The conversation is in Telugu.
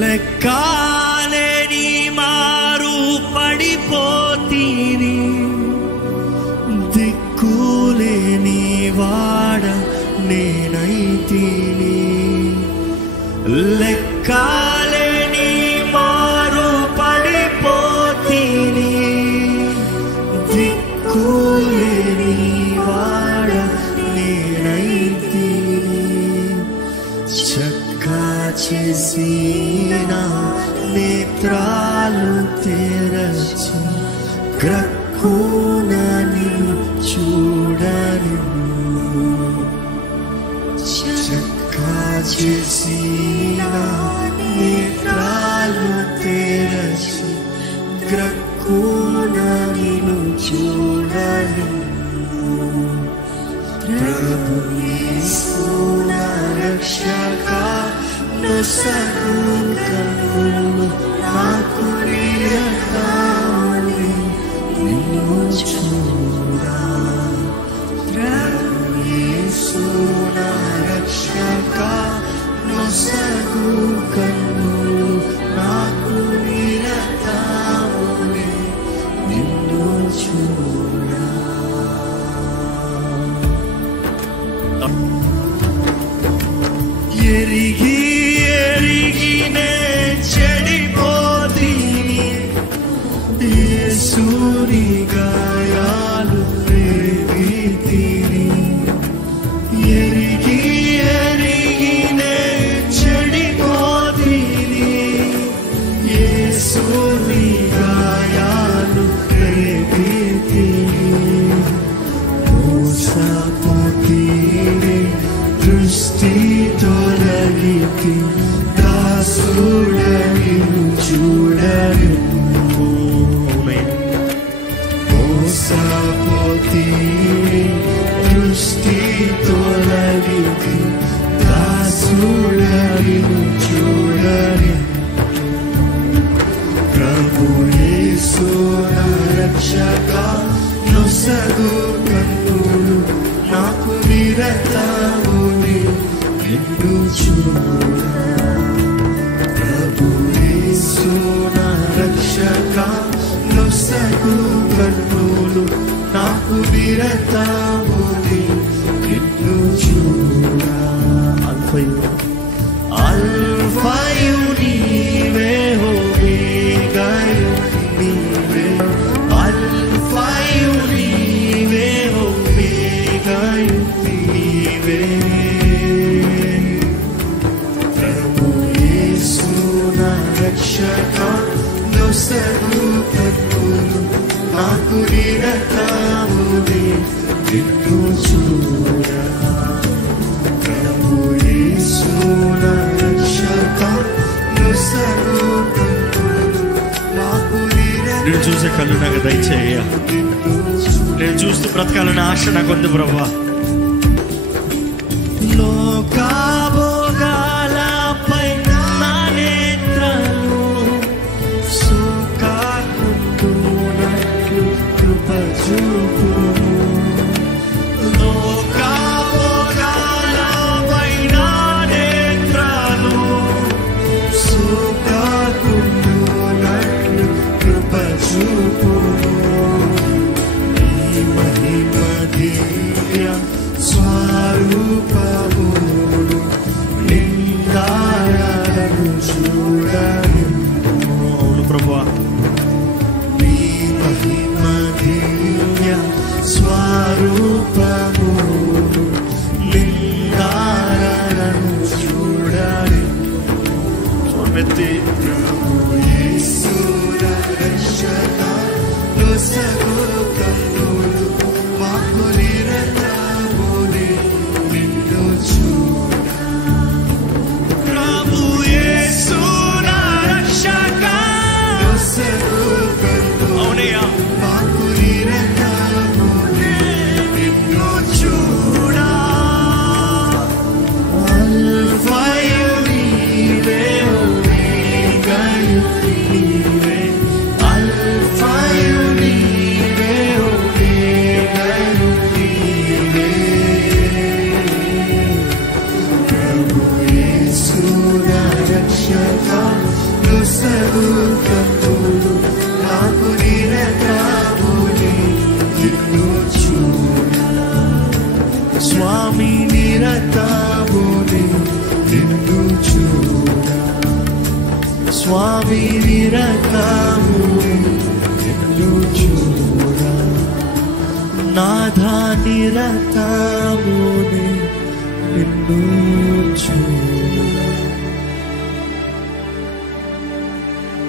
లెక్కలేని మారు పడిపోతీని, దిక్కులేని వాడ నేనైతిని. లెక్కలేని మారు పడిపోతీని, దిక్కులేని వాడ నేనైతిని. చక్కా చేసిన నేత్రాలు తెరచి గ్రక్కున నిన్ను చూడను. చక్కా చేసిన నేత్రాలు తెరచి గ్రక్కున నిన్ను చూడను. ప్రభు యేసు నా రక్షక, నొసగు కన్నులు నాకు నిరతావని నిన్ను చూడా. ప్రభు యేసు నా రక్షక, నొసగు కన్నులు నాకు నిరతావని నిన్ను చూడా. ఎరిగి ఎరిగినే చెడిపోతీని, యేసుని గాయాలు ప్రేమితిని. ఎరిగి ఎరిగినే చెడిపోతీని, యేసుని గాయాలు ప్రేమితిని. మోసపోతీని, దృష్టి తొలగితి, దాసుడని చూడను. మోసపోతీని, దృష్టి తొలగితి, దాసుడని చూడను. ప్రభు యేసు నా రక్షక, నొసగు కన్నులు నాకు నిరతావుని నిన్ను చూడా. ప్రభు యేసు నా రక్షక, నొసగు కన్నులు నాకు నిరతావుని నిన్ను చూడా. అల్ఫయు నీవే, ఓమేగాయు నీవే. అల్ఫయు నీవే, ఓమేగాయు నీవే. ప్రభు యేసు నా రక్షక, నొసగు కన్నులు నాకు నిరతావుని నిన్ను చూడా. ప్రభు యేసు నా రక్షక, నొసగు కన్నులు నాకు నిరతావుని. నేను చూసే కళ్ళు నాకు దయచేయ. నేను చూస్తూ బ్రతకాలని ఆశ నాకు ఉంది ప్రభువా. లోకాభోగాలపై నా నేత్రాలు సుఖాకుంటున్నట్లు కృప చూపుము. లోకాభోగాలపై నా నేత్రాలు సుఖాకుంటున్నట్లు కృప చూపుము. నీ మహిమ దివ్య స్వరూపమును నిందారను చూడను. అవును ప్రభువా, నీ మహిమ దివ్య స్వరూపమును నిందారను చూడను. స్వర్మెత్తి ప్రభు యేసు నా రక్షక, నొసగు కన్నులు మాకు నిరతావుని నిన్ను చూడా. ప్రభు యేసు నా రక్షక, నొసగు కన్నులు మాకు నిరతావుని నిన్ను చూడా. అల్ఫయు నీవే, ఓమేగాయు స్వామి నిరతము నిన్ను చూడ నాథా నిరతము నిన్ను చూడ